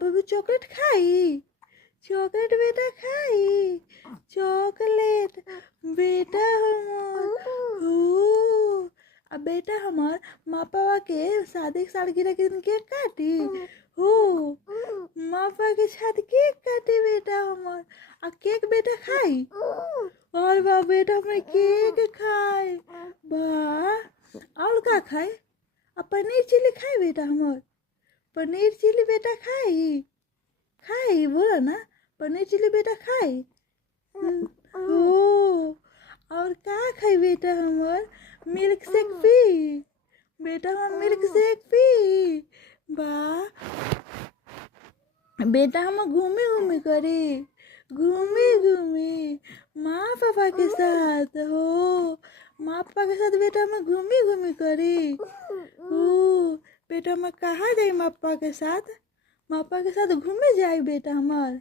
बाबू चॉकलेट खाई। चॉकलेट बेटा खाई। चॉकलेट बेटा हमार हो। अब बेटा हमार माँ पापा के शादी के सालगिरह के दिन केक काटी हो। माँ पापा के साथ केक काटे बेटा हमार। आ केक बेटा खाई। और बा बेटा हमारे केक खाए। वाह और का खाए? अब पनीर चिली खाए बेटा हमार। पनीर चिली बेटा खाई। खाई बोला ना पनीर चिली बेटा खाई। हो और का खाई बेटा हमार? मिल्क शेक पी। बेटा हम मिल्क शेक पी। वाह बेटा हम घूमे घूमे करी। घूमे घूमे माँ पापा के साथ हो। माँ पापा के साथ बेटा हम घूमे घूमे करी। हो बेटा हम कहाँ जाए माँ पापा के साथ? माँ पापा के साथ घूमे जाए बेटा हमार।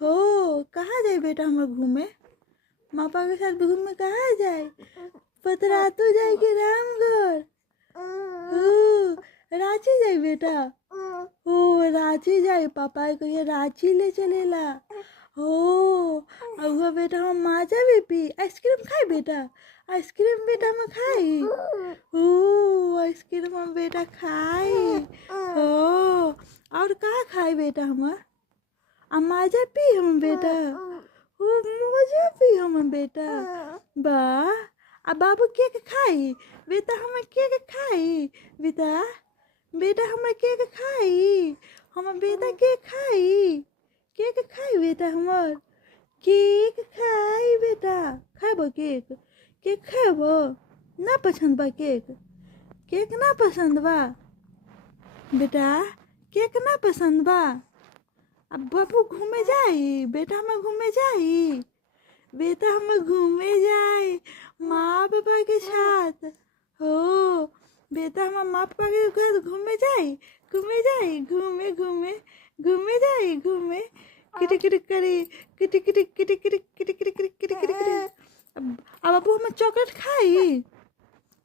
हो कहाँ जाए बेटा हम घूमे? माँ पापा के साथ घूमे कहाँ जाए? पतरातू जाए कि रामगढ़? हो रांची जाए बेटा। हो रांची जाए पापा कहिए रांची ले चलेला। हो और बेटा हम माजा भी पी। आइसक्रीम खाए बेटा। आइसक्रीम बेटा हम खाई। हो आइसक्रीम हम बेटा खाई। हो और का खाए बेटा हमार? आ माजा पी हम बेटा। हो मजा पी हम बेटा। वाह आ बाबू केक खाई। बेटा हम केक खाई। बेटा बेटा हम केक खाई। हम बेटा केक खाई। केक खाई बेटा हमार। केक खाई बेटा। खाबो केक? केक खाबो? ना पसंद बा केक? केक ना पसंद बा बेटा? केक ना पसंद बा? अब बाबू घूमे जाई। बेटा हम घूमे जाई। बेटा हम घूमे जाए माँ पापा के साथ। हो बेटा हम माँ पापा के साथ घूमे जाए। घूमे जाए घूमे घूमे घूमे जाए घूमे किट किट करी किट किट किट किट किट किट किट किट किट किट। अब बाबू हम चॉकलेट खाई।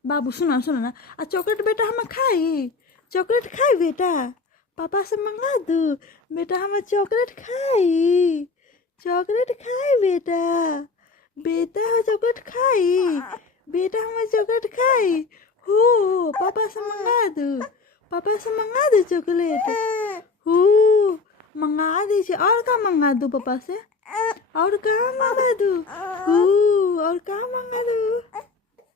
बाबू सुना सुना ना आ चॉकलेट बेटा हम खाई। चॉकलेट खाई बेटा। पापा से मंगा दूँ बेटा हम चॉकलेट खाई। चॉकलेट खाई बेटा। बेटा चॉकलेट खाई। बेटा हम चॉकलेट खाई। हो पापा से मंगा दूँ। पापा से मंगा दे चॉकलेट। हो मंगा दीजिए। और का मंगा दूँ पापा से? और का मंगा दूँ? हो और का मंगा दूँ?